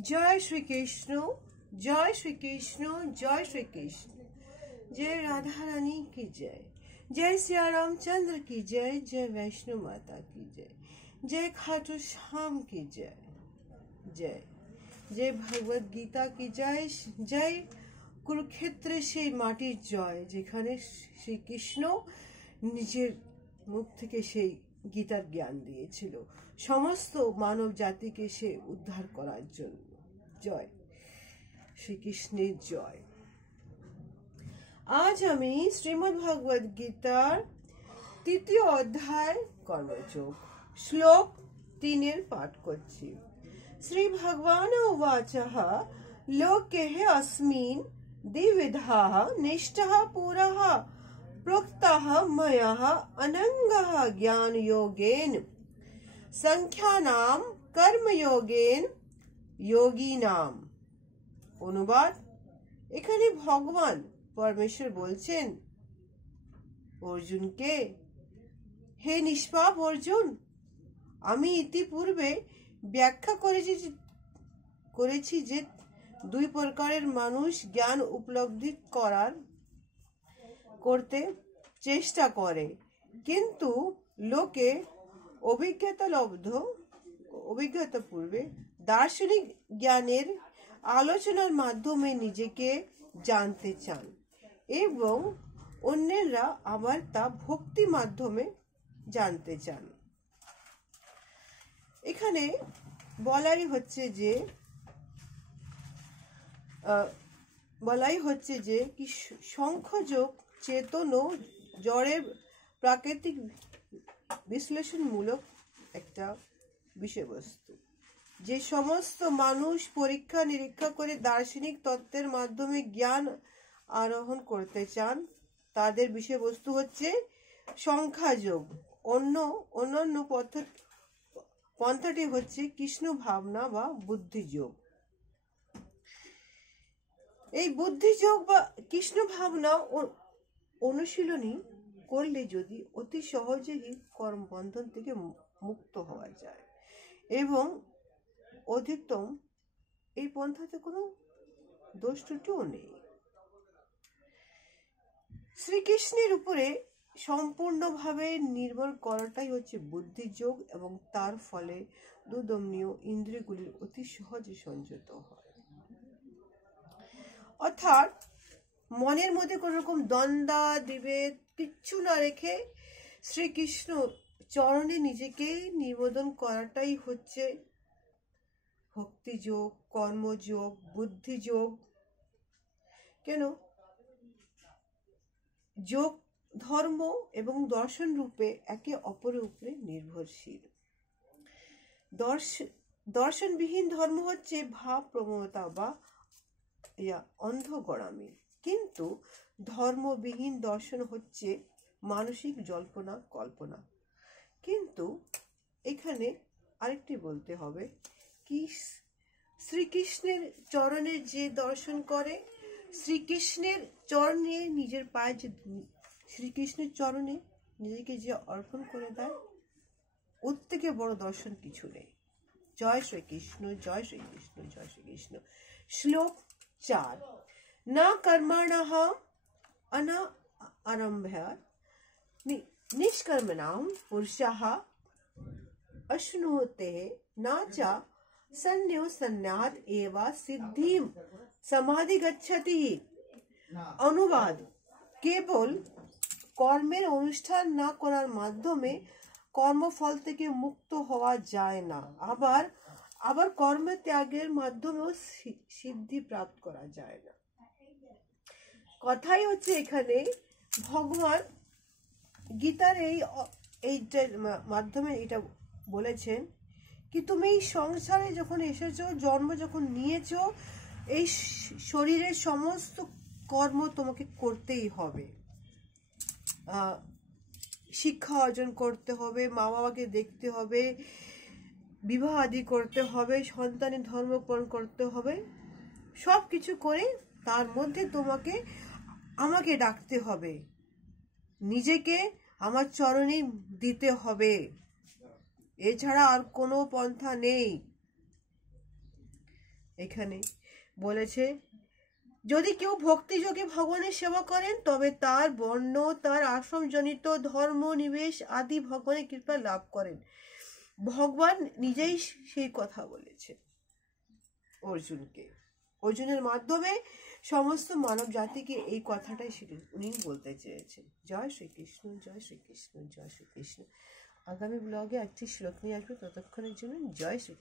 जय श्री कृष्ण, जय श्री कृष्ण, जय श्री कृष्ण। जय राधा रानी की जय, जय सिया रामचंद्र की जय, जय वैष्णो माता की जय, जय खाटू श्याम की जय, जय जय भगवत गीता की जय, जय कुरुक्षेत्र से माटिर जय जेखाने श्री कृष्ण निजेर मुख থেকে সেই গীতার জ্ঞান দিয়েছিল সমস্ত মানব জাতিকে সে উদ্ধার করার জন্য। জয় শ্রীকৃষ্ণের জয়। আজ আমি শ্রীমদ্ ভগবদ গীতার তৃতীয় অধ্যায় কর্মযোগ শ্লোক 3 এর পাঠ করছি। শ্রী ভগবান উবাচঃ লোকেহ अस्मिन् द्विविधाः निष्ठः पुरः प्रोक्तः मयः अनङ्गः ज्ञान योगेन संख्यानां कर्म योगेन योगीनाम। অনুবাদ, এখানে ভগবান পরমেশ্বর বলছেন অর্জুনকে, হে নিষ্পাপ অর্জুন, আমি ইতিপূর্বে ব্যাখ্যা করেছি যে দুই প্রকারের মানুষ জ্ঞান উপলব্ধি করতে চেষ্টা করে, কিন্তু লোকে অভিজ্ঞতা পূর্বে দার্শনিক জ্ঞানের আলোচনার মাধ্যমে নিজেকে জানতে চান এবং অন্যেরা আবার তা ভক্তি মাধ্যমে জানতে চান। এখানে বলাই হচ্ছে যে কি সংখ্যযোগ চেতন ও জড়ের প্রাকৃতিক বিশ্লেষণমূলক একটা বিষয়বস্তু। যে সমস্ত মানুষ পরীক্ষা নিরীক্ষা করে দার্শনিক তত্ত্বের মাধ্যমে জ্ঞান আরোহণ করতে চান তাদের বিষয়বস্তু হচ্ছে সংখ্যাযোগ। অন্যান্য পন্থাটি হচ্ছে কৃষ্ণ ভাবনা বা বুদ্ধিযোগ। এই বুদ্ধিযোগ বা কৃষ্ণ ভাবনা অনুশীলনী করলে যদি অতি সহজেই কর্মবন্ধন থেকে মুক্ত হওয়া যায় এবং অধিকতম এই পন্থাতে কোনো দোষ ত্রুটিও নেই। শ্রীকৃষ্ণের উপরে সম্পূর্ণভাবে নির্ভর করাটাই হচ্ছে বুদ্ধিযোগ এবং তার ফলে দুদম্নীয় ইন্দ্রিয়গুলির অতি সহজে সংযত হয়। অর্থাৎ মনের মধ্যে কোন রকম দ্বন্দ্ব বিভেদ কিচ্ছু না রেখে শ্রীকৃষ্ণ চরণে নিজেকে নিবেদন করাটাই হচ্ছে ভক্তিযোগ, কর্মযোগ, বুদ্ধিযোগ। কেন? যোগ ধর্ম এবং দর্শন রূপে একে অপরের উপরে নির্ভরশীল। দর্শনবিহীন ধর্ম হচ্ছে ভাব প্রবণতা বা অন্ধগড়ামি, কিন্তু ধর্মবিহীন দর্শন হচ্ছে মানসিক জল্পনা কল্পনা। কিন্তু এখানে আরেকটি বলতে হবে কি, শ্রীকৃষ্ণের চরণে যে দর্শন করে, শ্রীকৃষ্ণের চরণে নিজের পায়ে যে শ্রীকৃষ্ণের চরণে নিজেকে যে অর্পণ করে দেয়, ওর থেকে বড় দর্শন কিছু নেই। জয় শ্রীকৃষ্ণ, জয় শ্রীকৃষ্ণ, জয় শ্রীকৃষ্ণ। শ্লোক 4 না কর্মণঃ অনারম্ভ্যাৎ নিষ্কর্মণাং পুরুষঃ अश्नुते न च सन्न्यासन्नात् एव सिद्धिं समाधिगच्छति। অনুবাদ, কেবল কর্মের অনুষ্ঠান না করার মাধ্যমে কর্মফল থেকে মুক্ত হওয়া যায় না, আবার কর্ম ত্যাগের মাধ্যমেও সিদ্ধি প্রাপ্ত করা যায় না। কথাই হচ্ছে এখানে ভগবান গীতার এইটার মাধ্যমে এটা বলেছেন কি, তুমি এই সংসারে যখন এসেছো, জন্ম যখন নিয়েছো, এই শরীরের সমস্ত কর্ম তোমাকে করতেই হবে। শিক্ষা অর্জন করতে হবে, মা বাবাকে দেখতে হবে, বিবাহ আদি করতে হবে, সন্তানের ধর্ম পালন করতে হবে, সব কিছু করে তার মধ্যে আমাকে ডাকতে হবে, নিজেকে আমার চরণে দিতে হবে, এছাড়া আর কোনো পন্থা নেই। এখানে বলেছে যদি কেউ ভক্তিযোগে ভগবানের সেবা করেন তবে তার বর্ণ তার আশ্রমজনিত ধর্ম নিবেশ আদি ভগবানের কৃপা লাভ করেন। ভগবান নিজেই সেই কথা বলেছে অর্জুনকে, অর্জুনের মাধ্যমে সমস্ত মানব জাতিকে এই কথাটাই উনি বলতে চেয়েছেন। জয় শ্রীকৃষ্ণ, জয় শ্রীকৃষ্ণ, জয় শ্রীকৃষ্ণ। আগামী ব্লগে একটি শ্লোক নিয়ে আসবে, ততক্ষণের জন্য জয় শ্রী।